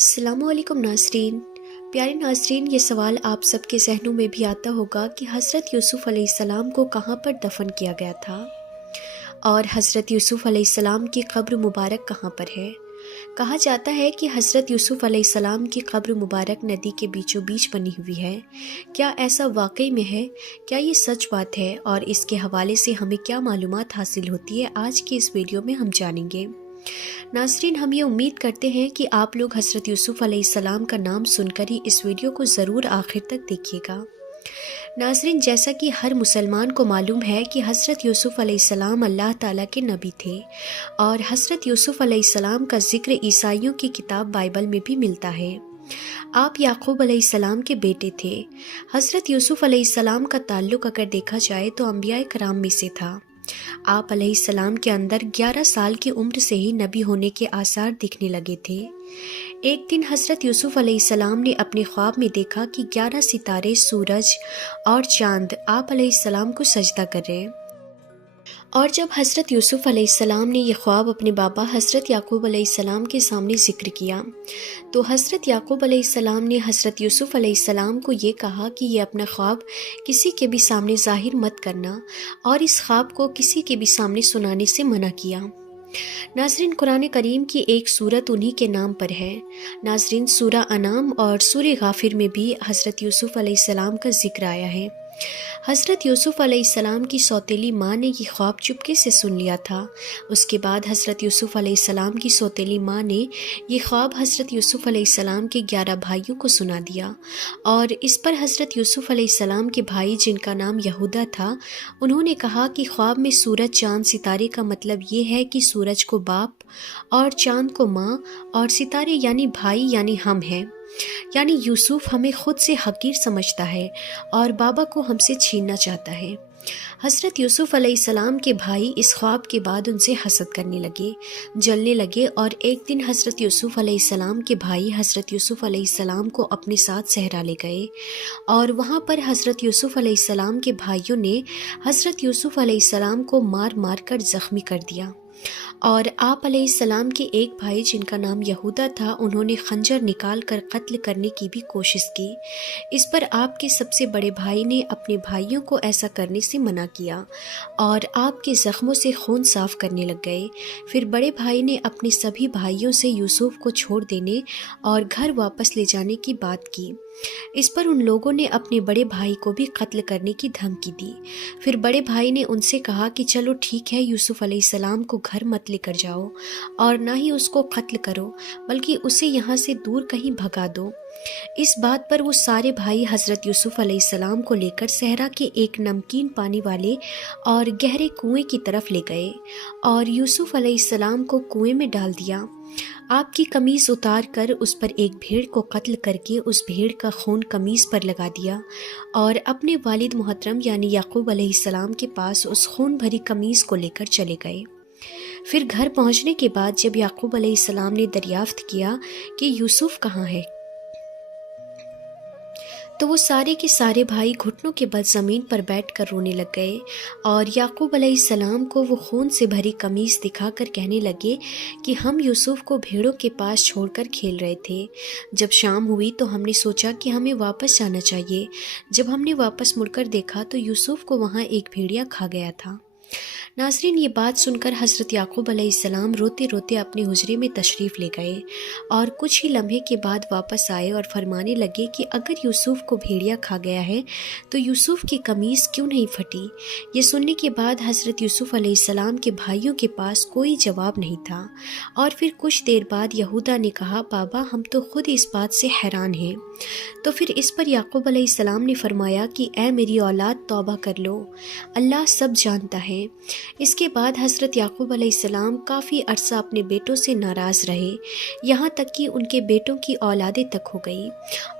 السلام علیکم ناظرین۔ پیارے ناظرین، یہ سوال آپ سب کے ذہنوں میں بھی آتا ہوگا کہ حضرت یوسف علیہ السلام کو کہاں پر دفن کیا گیا تھا اور حضرت یوسف علیہ السلام کی قبر مبارک کہاں پر ہے۔ کہا جاتا ہے کہ حضرت یوسف علیہ السلام کی قبر مبارک ندی کے بیچوں بیچ بنی ہوئی ہے۔ کیا ایسا واقعی میں ہے؟ کیا یہ سچ بات ہے؟ اور اس کے حوالے سے ہمیں کیا معلومات حاصل ہوتی ہے، آج کی اس ویڈیو میں ہم جانیں گے۔ ناظرین، ہم یہ امید کرتے ہیں کہ آپ لوگ حضرت یوسف علیہ السلام کا نام سن کر ہی اس ویڈیو کو ضرور آخر تک دیکھیے گا۔ ناظرین، جیسا کہ ہر مسلمان کو معلوم ہے کہ حضرت یوسف علیہ السلام اللہ تعالیٰ کے نبی تھے، اور حضرت یوسف علیہ السلام کا ذکر عیسائیوں کی کتاب بائبل میں بھی ملتا ہے۔ آپ یعقوب علیہ السلام کے بیٹے تھے۔ حضرت یوسف علیہ السلام کا تعلق اگر دیکھا جائے تو انبیاء کرام میں سے تھا۔ آپ علیہ السلام کے اندر 11 سال کی عمر سے ہی نبی ہونے کے آثار دکھنے لگے تھے۔ ایک دن حضرت یوسف علیہ السلام نے اپنے خواب میں دیکھا کہ 11 ستارے، سورج اور چاند آپ علیہ السلام کو سجدہ کر رہے ہیں، اور جب حضرت یوسف علیہ السلام نے یہ خواب اپنے بابا حضرت یعقوب علیہ السلام کے سامنے ذکر کیا تو حضرت یعقوب علیہ السلام نے حضرت یوسف علیہ السلام کو یہ کہا کہ یہ اپنا خواب کسی کے بھی سامنے ظاہر مت کرنا، اور اس خواب کو کسی کے بھی سامنے سنانے سے منع کیا۔ ناظرین، قرآن کریم کی ایک سورت انہی کے نام پر ہے۔ ناظرین، سورہ انعام اور سورہ غافر میں بھی حضرت یوسف علیہ السلام کا ذکر آیا ہے۔ حضرت یوسف علیہ السلام کی سوتیلی ماں نے یہ خواب چپکے سے سن لیا تھا۔ اس کے بعد حضرت یوسف علیہ السلام کی سوتیلی ماں نے یہ خواب حضرت یوسف علیہ السلام کے 11 بھائیوں کو سنا دیا، اور اس پر حضرت یوسف علیہ السلام کے بھائی، جن کا نام یہودا تھا، انہوں نے کہا کہ خواب میں سورج، چاند، ستارے کا مطلب یہ ہے کہ سورج کو باپ اور چاند کو ماں، اور ستارے یعنی بھائی یعنی ہم ہیں، یعنی یوسف ہمیں خود سے حقیر سمجھتا ہے اور بابا کو ہم سے چھیننا چاہتا ہے۔ حضرت یوسف علیہ السلام کے بھائی اس خواب کے بعد ان سے حسد کرنے لگے، جلنے لگے، اور ایک دن حضرت یوسف علیہ السلام کے بھائی حضرت یوسف علیہ السلام کو اپنے ساتھ صحرا لے گئے، اور وہاں پر حضرت یوسف علیہ السلام کے بھائیوں نے حضرت یوسف علیہ السلام کو مار مار کر زخمی کر دیا، اور آپ علیہ السلام کے ایک بھائی، جن کا نام یہودا تھا، انہوں نے خنجر نکال کر قتل کرنے کی بھی کوشش کی۔ اس پر آپ کے سب سے بڑے بھائی نے اپنے بھائیوں کو ایسا کرنے سے منع کیا، اور آپ کے زخموں سے خون صاف کرنے لگ گئے۔ پھر بڑے بھائی نے اپنے سبھی بھائیوں سے یوسف کو چھوڑ دینے اور گھر واپس لے جانے کی بات کی۔ اس پر ان لوگوں نے اپنے بڑے بھائی کو بھی قتل کرنے کی دھمکی دی۔ پھر بڑے بھائی نے ان سے کہا کہ چلو ٹھیک ہے، یوسف علیہ السلام کو گھر مت لے کر جاؤ، اور نہ ہی اس کو قتل کرو، بلکہ اسے یہاں سے دور کہیں بھگا دو۔ اس بات پر وہ سارے بھائی حضرت یوسف علیہ السلام کو لے کر صحرا کے ایک نمکین پانی والے اور گہرے کنویں کی طرف لے گئے، اور یوسف علیہ السلام کو کنویں میں ڈال دیا۔ آپ کی قمیض اتار کر اس پر ایک بھیڑ کو قتل کر کے اس بھیڑ کا خون قمیض پر لگا دیا، اور اپنے والد محترم یعنی یعقوب علیہ السلام کے پاس اس خون بھری قمیض کو لے کر چلے گئے۔ پھر گھر پہنچنے کے بعد جب یعقوب علیہ السلام نے دریافت کیا کہ یوسف کہاں ہے، تو وہ سارے کے سارے بھائی گھٹنوں کے بل زمین پر بیٹھ کر رونے لگ گئے، اور یعقوب علیہ السلام کو وہ خون سے بھری قمیض دکھا کر کہنے لگے کہ ہم یوسف کو بھیڑوں کے پاس چھوڑ کر کھیل رہے تھے۔ جب شام ہوئی تو ہم نے سوچا کہ ہمیں واپس جانا چاہیے۔ جب ہم نے واپس مڑ کر دیکھا تو یوسف کو وہاں ایک بھیڑیا کھا گیا تھا۔ ناظرین، یہ بات سن کر حضرت یعقوب علیہ السلام روتے روتے اپنے حجرے میں تشریف لے گئے، اور کچھ ہی لمحے کے بعد واپس آئے اور فرمانے لگے کہ اگر یوسف کو بھیڑیا کھا گیا ہے تو یوسف کی قمیض کیوں نہیں پھٹی؟ یہ سننے کے بعد حضرت یوسف علیہ السلام کے بھائیوں کے پاس کوئی جواب نہیں تھا، اور پھر کچھ دیر بعد یہودا نے کہا، بابا ہم تو خود اس بات سے حیران ہیں۔ تو پھر اس پر یعقوب علیہ السلام نے فرمایا کہ اے میری اولاد، توبہ کر لو، اللہ سب جانتا ہے۔ اس کے بعد حضرت یعقوب علیہ السلام کافی عرصہ اپنے بیٹوں سے ناراض رہے، یہاں تک کہ ان کے بیٹوں کی اولادیں تک ہو گئی،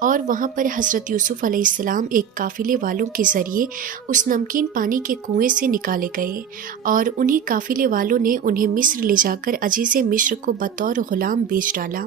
اور وہاں پر حضرت یوسف علیہ السلام ایک قافلے والوں کے ذریعے اس نمکین پانی کے کنویں سے نکالے گئے، اور انہی قافلے والوں نے انہیں مصر لے جا کر عزیز مصر کو بطور غلام بیچ ڈالا۔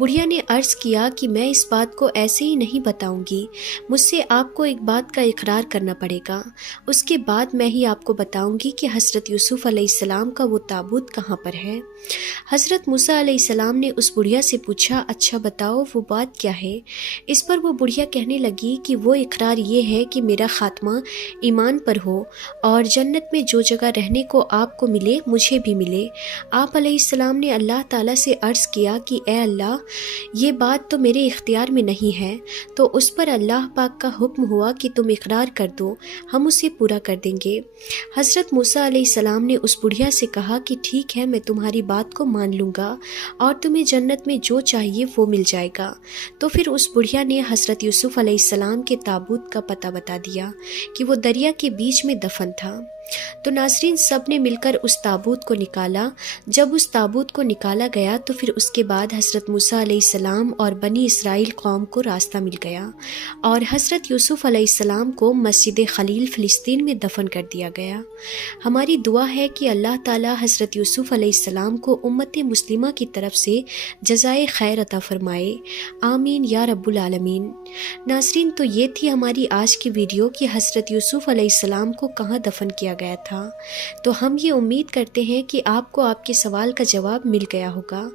بڑھیا نے عرض کیا کہ میں اس بات کو ایسے ہی نہیں بتاؤں گی، مجھ سے آپ کو ایک بات کا اقرار کرنا پڑے گا، اس کے بعد میں ہی آپ کو بتاؤں گی کہ حضرت یوسف علیہ السلام کا وہ تابوت کہاں پر ہے۔ حضرت موسیٰ علیہ السلام نے اس بڑھیا سے پوچھا، اچھا بتاؤ وہ بات کیا ہے؟ اس پر وہ بڑھیا کہنے لگی کہ وہ اقرار یہ ہے کہ میرا خاتمہ ایمان پر ہو اور جنت میں جو جگہ رہنے کو آپ کو ملے مجھے بھی ملے۔ آپ علیہ السلام نے اللہ تعالیٰ سے عرض کیا کہ اے اللہ، یہ بات تو میرے اختیار میں نہیں ہے۔ تو اس پر اللہ پاک کا حکم ہوا کہ تم اقرار کر دو، ہم اسے پورا کر دیں گے۔ حضرت موسیٰ علیہ السلام نے اس بڑھیا سے کہا کہ ٹھیک ہے، میں تمہاری بات کو مان لوں گا اور تمہیں جنت میں جو چاہیے وہ مل جائے گا۔ تو پھر اس بڑھیا نے حضرت یوسف علیہ السلام کے تابوت کا پتہ بتا دیا کہ وہ دریا کے بیچ میں دفن تھا۔ تو ناظرین، سب نے مل کر اس تابوت کو نکالا۔ جب اس تابوت کو نکالا گیا تو پھر اس کے بعد حضرت موسیٰ علیہ السلام اور بنی اسرائیل قوم کو راستہ مل گیا اور حضرت یوسف علیہ السلام کو مسجد خلیل فلسطین میں دفن کر دیا گیا۔ ہماری دعا ہے کہ اللہ تعالی حضرت یوسف علیہ السلام کو امت مسلمہ کی طرف سے جزائے خیر عطا فرمائے، آمین یا رب العالمین۔ ناظرین، تو یہ تھی ہماری آج کی ویڈیو کہ حضرت یوسف علیہ السلام کو کہاں دفن کیا گیا تھا۔ تو ہم یہ امید کرتے ہیں کہ آپ کو آپ کے سوال کا جواب مل گیا ہوگا۔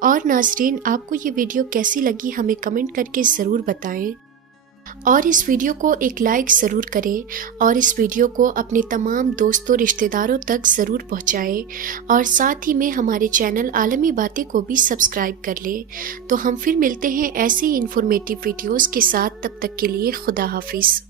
اور ناظرین، آپ کو یہ ویڈیو کیسی لگی ہمیں کمنٹ کر کے ضرور بتائیں، اور اس ویڈیو کو ایک لائک ضرور کریں اور اس ویڈیو کو اپنے تمام دوستوں رشتہ داروں تک ضرور پہنچائیں، اور ساتھ ہی میں ہمارے چینل عالمی باتیں کو بھی سبسکرائب کر لیں۔ تو ہم پھر ملتے ہیں ایسے ہی انفارمیٹیو ویڈیوز کے ساتھ، تب تک کے لیے خدا حافظ۔